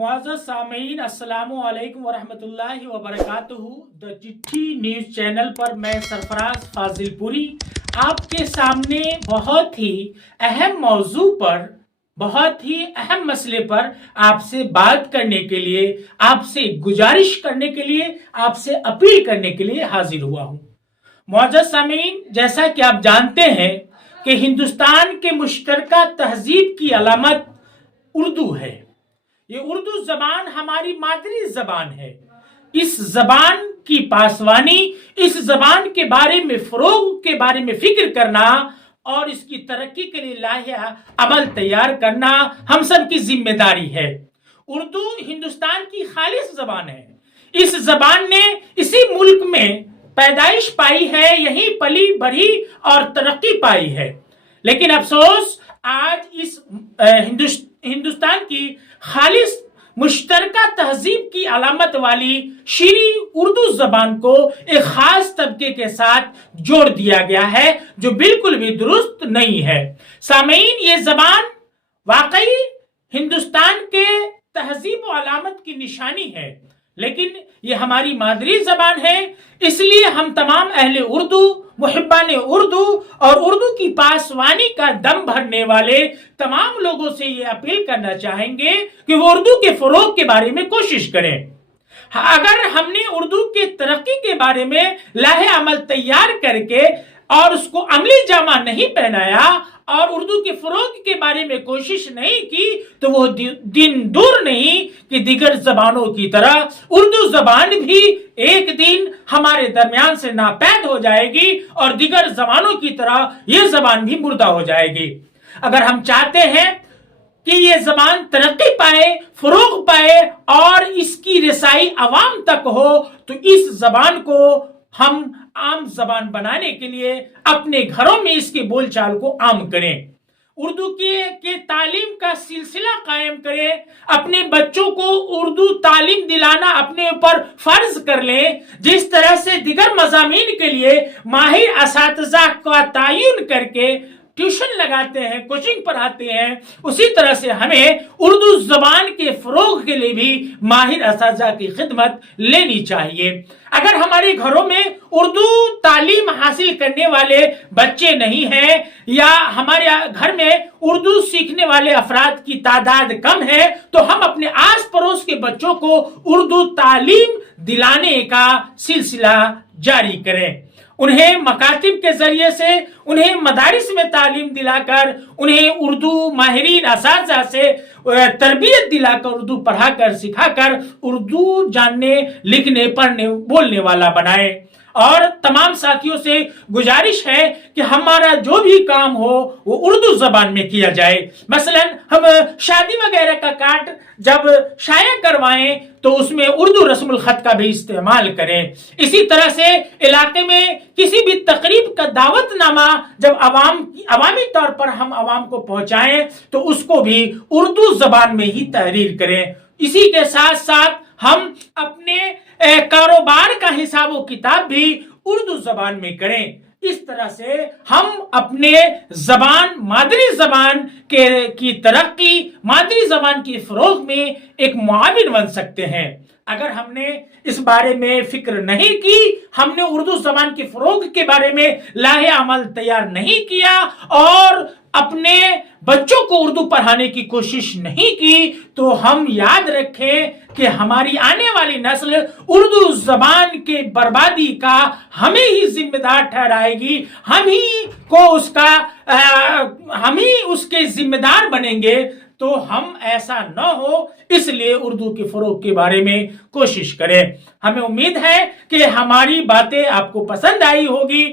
मुआज़्ज़ज़ सामीन, अस्सलामु अलैकुम वरहमतुल्लाहि वबरकातुहू। द चिट्ठी न्यूज़ चैनल पर मैं सरफराज फाजिलपुरी आपके सामने बहुत ही अहम मौजू पर, बहुत ही अहम मसले पर आपसे बात करने के लिए, आपसे गुजारिश करने के लिए, आपसे अपील करने के लिए हाजिर हुआ हूँ। मुआज़्ज़ज़ सामीन, जैसा कि आप जानते हैं कि हिंदुस्तान के मुश्तरका तहजीब की अलामत उर्दू है। ये उर्दू जबान हमारी मादरी जबान है। इस जबान की पासवानी, इस जबान के बारे में फरोग के बारे में फिक्र करना और इसकी तरक्की के लिए लाहिया अमल तैयार करना हम सब की जिम्मेदारी है। उर्दू हिंदुस्तान की खालिस जबान है। इस जबान ने इसी मुल्क में पैदाइश पाई है, यहीं पली बढ़ी और तरक्की पाई है। लेकिन अफसोस आज इस हिंदुस्तान की खालिस मुश्तरका तहजीब की अलामत वाली शीरी उर्दू जबान को एक खास तबके के साथ जोड़ दिया गया है, जो बिल्कुल भी दुरुस्त नहीं है। सामीन, ये जबान वाकई हिंदुस्तान के तहजीब व अलामत की निशानी है, लेकिन ये हमारी मादरी जबान है। इसलिए हम तमाम अहले उर्दू, मुहिब्बान उर्दू और उर्दू की पासवानी का दम भरने वाले तमाम लोगों से ये अपील करना चाहेंगे कि वो उर्दू के फरोग के बारे में कोशिश करें। अगर हमने उर्दू के तरक्की के बारे में लाहे अमल तैयार करके और उसको अमली जामा नहीं पहनाया और उर्दू के फरोग के बारे में कोशिश नहीं की, तो वो दिन दूर नहीं कि दिगर जबानों की तरह उर्दू जबान भी एक दिन हमारे दरमियान से नापैद हो जाएगी और दिगर जबानों की तरह ये जबान भी मुर्दा हो जाएगी। अगर हम चाहते हैं कि ये जबान तरक्की पाए, फरोग पाए और इसकी रसाई अवाम तक हो, तो इस जबान को हम आम जबान बनाने के लिए अपने घरों में इसके बोलचाल को आम करें। उर्दू के तालीम का सिलसिला कायम करें। अपने बच्चों को उर्दू तालीम दिलाना अपने ऊपर फर्ज कर लें। जिस तरह से दिगर मज़ामीन के लिए माहिर असातिज़ा का तयन करके ट्यूशन लगाते हैं, कोचिंग पढ़ाते हैं, उसी तरह से हमें उर्दू जबान के फरोग के लिए भी माहिर असातिज़ा की खिदमत लेनी चाहिए। अगर हमारे घरों में उर्दू तालीम हासिल करने वाले बच्चे नहीं हैं या हमारे घर में उर्दू सीखने वाले अफराद की तादाद कम है, तो हम अपने आस पड़ोस के बच्चों को उर्दू तालीम दिलाने का सिलसिला जारी करें। उन्हें मकातिब के जरिए से, उन्हें मदारिस में तालीम दिलाकर, उन्हें उर्दू माहिरीन असातिज़ा से तरबियत दिलाकर, उर्दू पढ़ाकर सिखाकर उर्दू जानने, लिखने, पढ़ने, बोलने वाला बनाए। और तमाम साथियों से गुजारिश है कि हमारा जो भी काम हो वो उर्दू जबान में किया जाए। मसलन हम शादी वगैरह का कार्ड जब शाया करवाएं तो उसमें उर्दू रस्मुल खत का भी इस्तेमाल करें। इसी तरह से इलाके में किसी भी तकरीब का दावतनामा जब अवामी तौर पर हम अवाम को पहुंचाएं तो उसको भी उर्दू जबान में ही तहरीर करें। इसी के साथ साथ हम अपने कारोबार का हिसाब व किताब भी उर्दू जबान में करें। इस तरह से हम अपने जबान, मादरी जबान की तरक्की, मादरी जबान की फरोग में एक मुआविन बन सकते हैं। अगर हमने इस बारे में फिक्र नहीं की, हमने उर्दू जबान के फरोग के बारे में लाहे अमल तैयार नहीं किया और अपने बच्चों को उर्दू पढ़ाने की कोशिश नहीं की, तो हम याद रखें कि हमारी आने वाली नस्ल उर्दू जबान के बर्बादी का हमें ही जिम्मेदार ठहराएगी। हम ही उसके जिम्मेदार बनेंगे। तो हम ऐसा न हो, इसलिए उर्दू के फरोग के बारे में कोशिश करें। हमें उम्मीद है कि हमारी बातें आपको पसंद आई होगी।